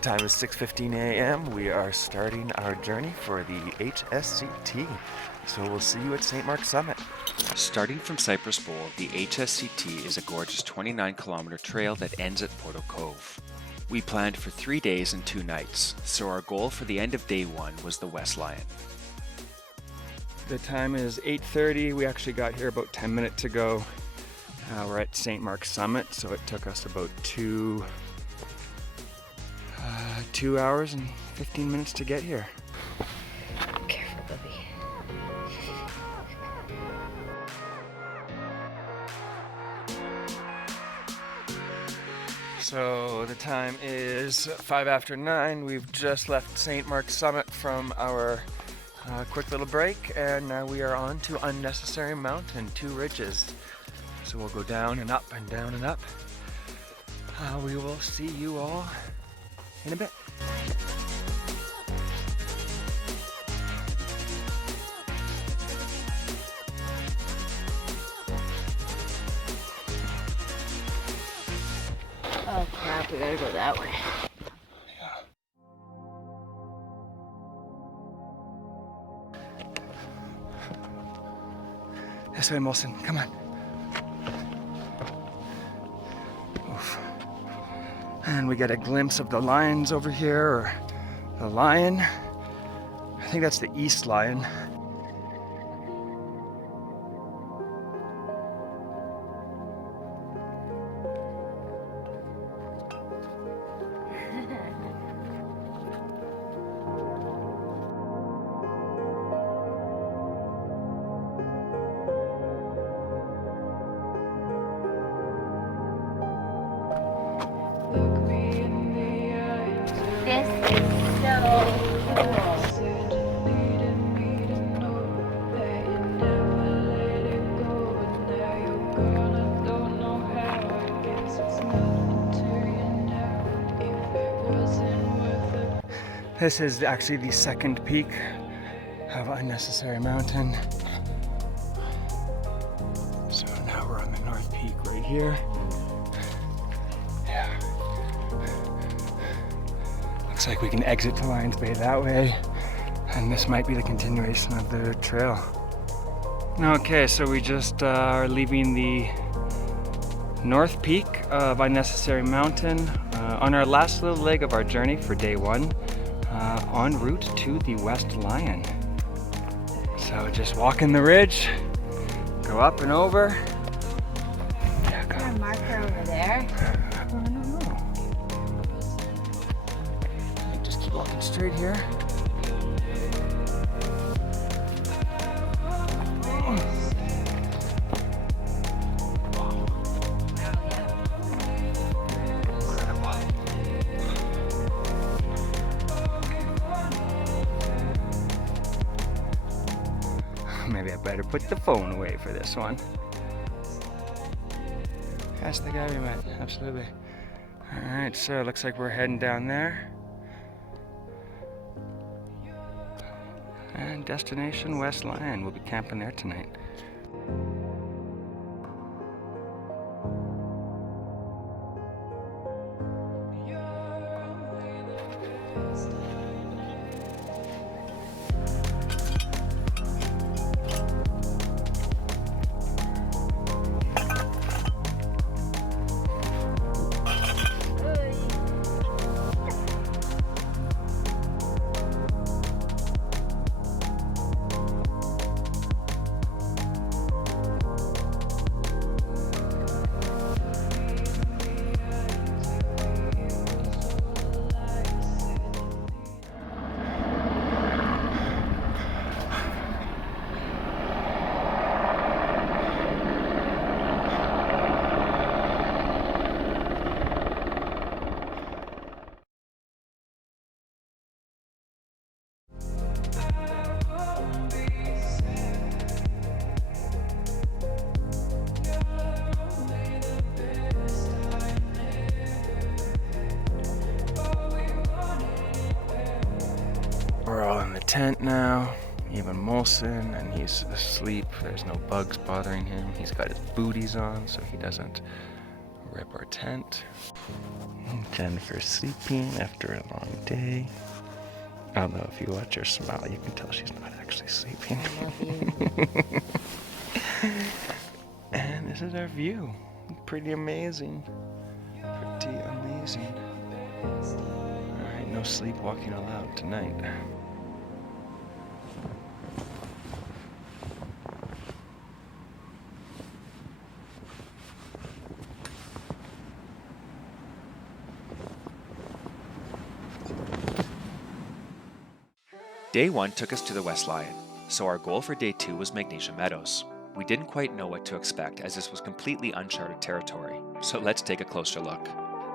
Time is 6:15 a.m. We are starting our journey for the HSCT. So we'll see you at St. Mark's Summit. Starting from Cypress Bowl, the HSCT is a gorgeous 29-kilometer trail that ends at Porteau Cove. We planned for 3 days and 2 nights, so our goal for the end of day 1 was the West Lion. The time is 8:30. We actually got here about 10 minutes ago. We're at St. Mark's Summit, so it took us about 2 hours and 15 minutes to get here. Careful, Bubby. So the time is 5 after 9. We've just left St. Mark's Summit from our quick little break, and now we are on to Unnecessary Mountain, 2 ridges. So we'll go down and up and down and up. We will see you all in a bit. Oh crap, we gotta go that way. This way, Molson, come on. Oof. And we get a glimpse of the lions over here, or the lion. I think that's the East Lion. This is so cool. This is actually the second peak of Unnecessary Mountain. So now we're on the North Peak right here. Yeah. Looks like we can exit to Lions Bay that way, and this might be the continuation of the trail. Okay, so we just are leaving the North Peak of Unnecessary Mountain on our last little leg of our journey for day 1. En route to the West Lion. So just walking the ridge, go up and over. Yeah, Is there a marker over there? I don't know. I think just keep walking straight here. Maybe I better put the phone away for this one. That's the guy we met, absolutely. Alright, so it looks like we're heading down there. And destination West Lion. We'll be camping there tonight. We're all in the tent now, even Molson, and he's asleep. There's no bugs bothering him. He's got his booties on so he doesn't rip our tent. Jennifer's sleeping after a long day. Although if you watch her smile, you can tell she's not actually sleeping. I love you. And this is our view. Pretty amazing. Pretty amazing. Alright, no sleepwalking allowed tonight. Day 1 took us to the West Lion, so our goal for Day 2 was Magnesia Meadows. We didn't quite know what to expect as this was completely uncharted territory, so let's take a closer look.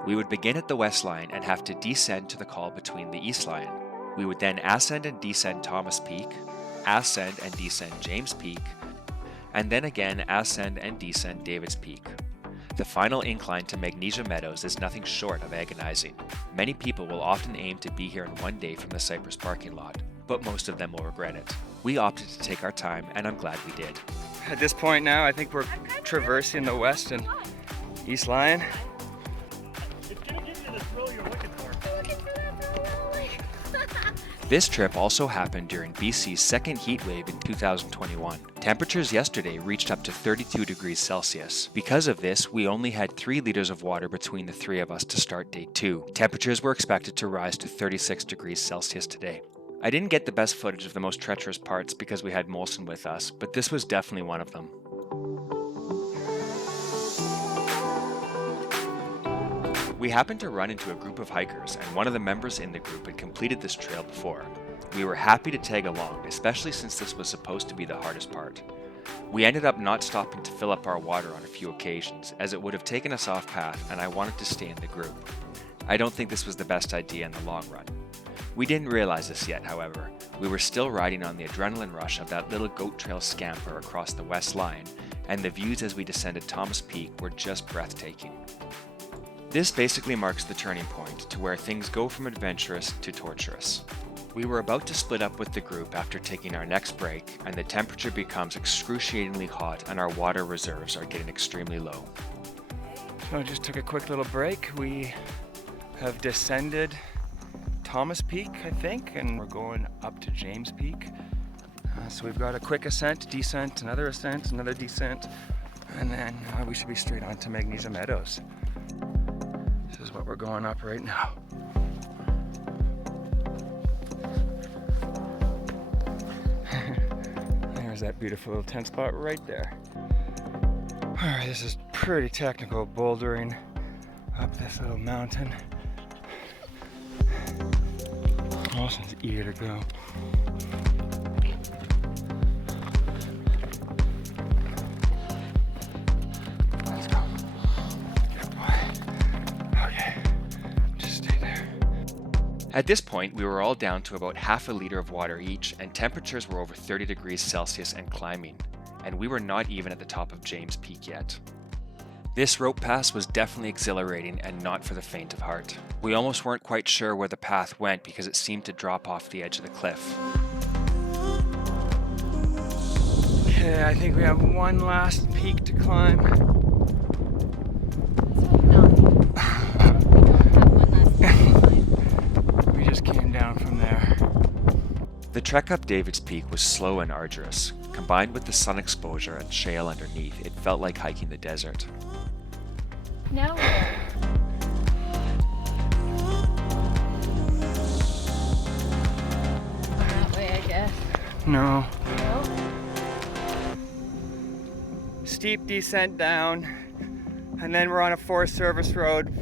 We would begin at the West Lion and have to descend to the col between the East Lion. We would then ascend and descend Thomas Peak, ascend and descend James Peak, and then again ascend and descend David's Peak. The final incline to Magnesia Meadows is nothing short of agonizing. Many people will often aim to be here in one day from the Cypress parking lot, but most of them will regret it. We opted to take our time, and I'm glad we did. At this point now, I think we're traversing the West and East Lion. It's gonna give you the thrill you're looking for. This trip also happened during BC's second heat wave in 2021. Temperatures yesterday reached up to 32 degrees Celsius. Because of this, we only had 3 liters of water between the 3 of us to start Day 2. Temperatures were expected to rise to 36 degrees Celsius today. I didn't get the best footage of the most treacherous parts because we had Molson with us, but this was definitely one of them. We happened to run into a group of hikers, and one of the members in the group had completed this trail before. We were happy to tag along, especially since this was supposed to be the hardest part. We ended up not stopping to fill up our water on a few occasions, as it would have taken us off path and I wanted to stay in the group. I don't think this was the best idea in the long run. We didn't realize this yet, however. We were still riding on the adrenaline rush of that little goat trail scamper across the West Lion, and the views as we descended Thomas Peak were just breathtaking. This basically marks the turning point to where things go from adventurous to torturous. We were about to split up with the group after taking our next break, and the temperature becomes excruciatingly hot and our water reserves are getting extremely low. So I just took a quick little break. We have descended Thomas Peak, I think, and we're going up to James Peak. So we've got a quick ascent, descent, another descent, and then we should be straight on to Magnesia Meadows. This is what we're going up right now. There's that beautiful little tent spot right there. Alright, this is pretty technical bouldering up this little mountain. Austin's eager to go. Let's go. Good boy. Okay, just stay there. At this point, we were all down to about half a liter of water each, and temperatures were over 30 degrees Celsius and climbing, and we were not even at the top of James Peak yet. This rope pass was definitely exhilarating and not for the faint of heart. We almost weren't quite sure where the path went because it seemed to drop off the edge of the cliff. Okay, I think we have one last peak to climb. We just came down from there. The trek up David's Peak was slow and arduous. Combined with the sun exposure and shale underneath, it felt like hiking the desert. Now where? That way, I guess. No. No? Steep descent down, and then we're on a Forest Service road.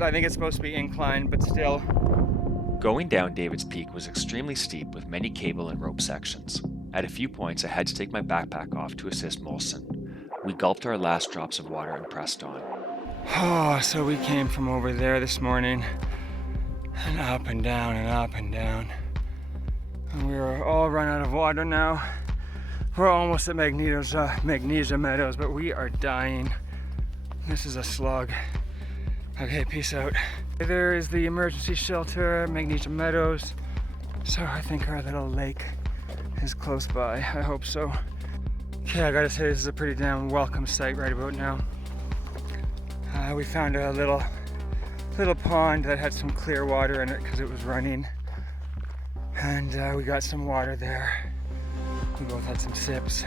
I think it's supposed to be inclined, but still. Going down David's Peak was extremely steep with many cable and rope sections. At a few points, I had to take my backpack off to assist Molson. We gulped our last drops of water and pressed on. Oh, so we came from over there this morning, and up and down and up and down. And we are all run out of water now. We're almost at Magnesia Meadows, but we are dying. This is a slug. Okay, peace out. There is the emergency shelter, Magnesia Meadows. So I think our little lake is close by. I hope so. Okay, I gotta say this is a pretty damn welcome sight right about now. We found a little pond that had some clear water in it because it was running, and we got some water there. We both had some sips,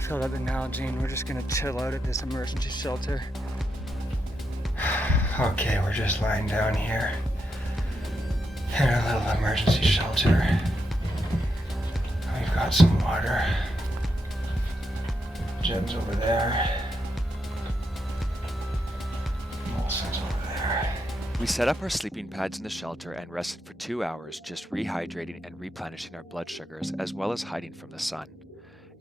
filled up the Nalgene. We're just gonna chill out at this emergency shelter. Okay, we're just lying down here in a little emergency shelter. We've got some water. Jeb's over there. Molson's over there. We set up our sleeping pads in the shelter and rested for 2 hours, just rehydrating and replenishing our blood sugars, as well as hiding from the sun.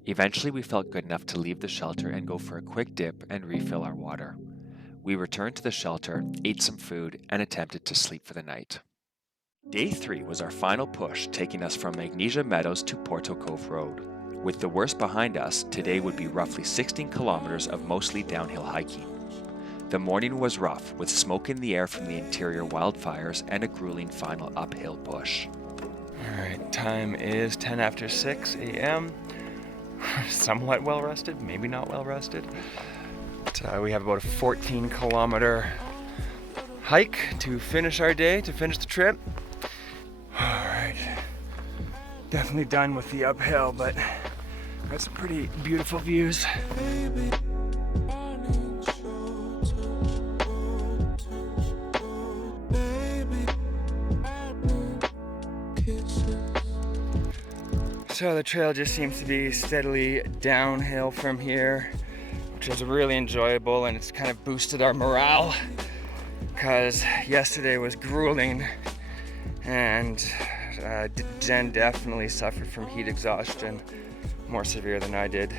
Eventually, we felt good enough to leave the shelter and go for a quick dip and refill our water. We returned to the shelter, ate some food, and attempted to sleep for the night. Day 3 was our final push, taking us from Magnesia Meadows to Porteau Cove Road. With the worst behind us, today would be roughly 16 kilometers of mostly downhill hiking. The morning was rough, with smoke in the air from the interior wildfires and a grueling final uphill push. Alright, time is 10 after 6 a.m. Somewhat well rested, maybe not well rested. But, we have about a 14-kilometer hike to finish our day, to finish the trip. Alright, definitely done with the uphill, but got some pretty beautiful views. So the trail just seems to be steadily downhill from here, which is really enjoyable, and it's kind of boosted our morale because yesterday was grueling, and Jen definitely suffered from heat exhaustion, more severe than I did.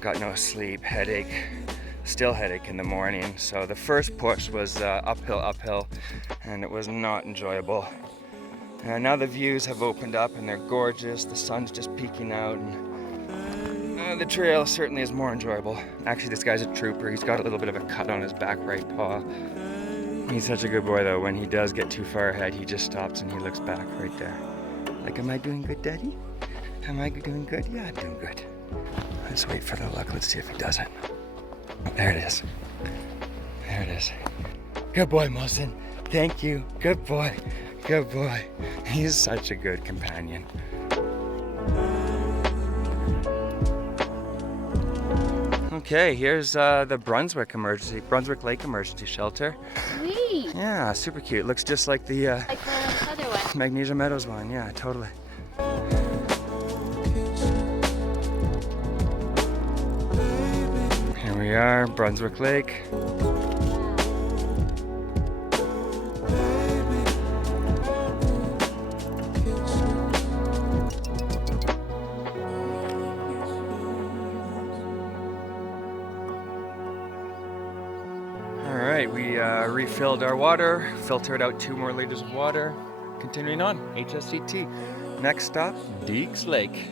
Got no sleep, headache, still headache in the morning. So the first push was uphill, and it was not enjoyable. And now the views have opened up and they're gorgeous. The sun's just peeking out, and the trail certainly is more enjoyable. Actually, this guy's a trooper. He's got a little bit of a cut on his back right paw. He's such a good boy though. When he does get too far ahead, he just stops and he looks back right there. Like, am I doing good, Daddy? Am I doing good? Yeah, I'm doing good. Let's wait for the look. Let's see if he does it. Oh, there it is. There it is. Good boy, Molson. Thank you. Good boy. Good boy. He's such a good companion. Okay, here's the Brunswick Lake Emergency Shelter. Sweet. Yeah, super cute. Looks just like the Like the other one. Magnesia Meadows one. Yeah, totally. Here we are, Brunswick Lake. Alright, we refilled our water, filtered out 2 more liters of water. Continuing on, HSCT. Next stop, Deeks Lake.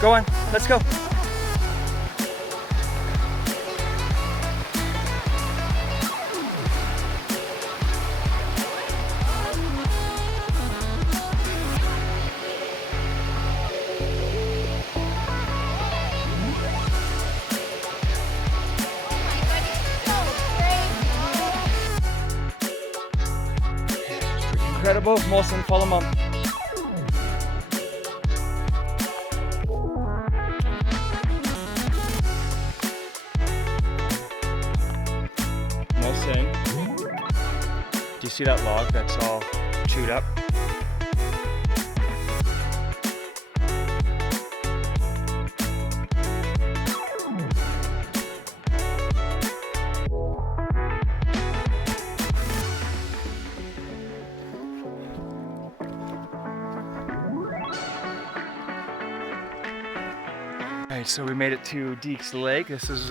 Go on, let's go. Incredible, Molson, follow mom. Do you see that log that's all chewed up? Alright, so we made it to Deeks Lake. This is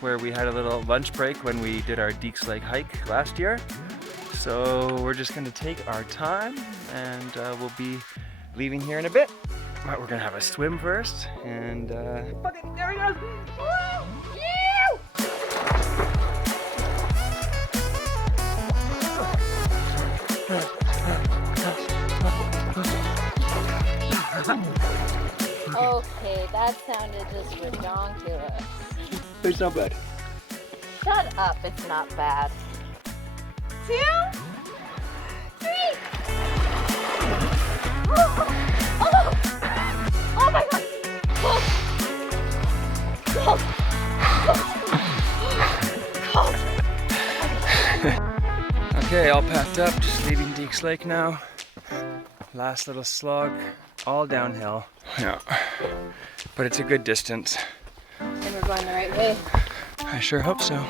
where we had a little lunch break when we did our Deeks Lake hike last year. So we're just going to take our time, and we'll be leaving here in a bit. But we're gonna have a swim first, and fuck it, there he goes! Okay, that sounded just ridiculous. It's not bad. Shut up, it's not bad. 2, 3. Oh my god! Okay, all packed up, just leaving Deeks Lake now. Last little slog, all downhill. Yeah, but it's a good distance. And we're going the right way. I sure hope so.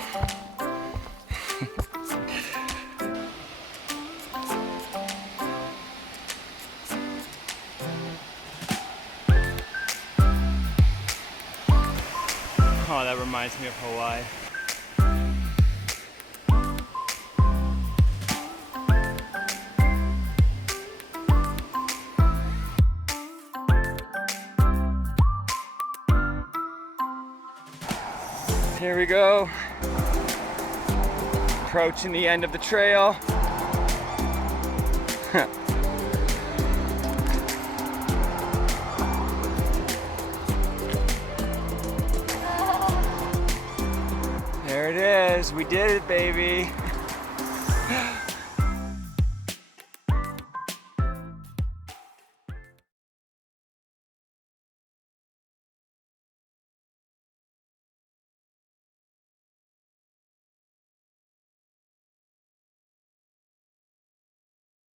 Oh, that reminds me of Hawaii. Here we go. Approaching the end of the trail. There it is. We did it, baby.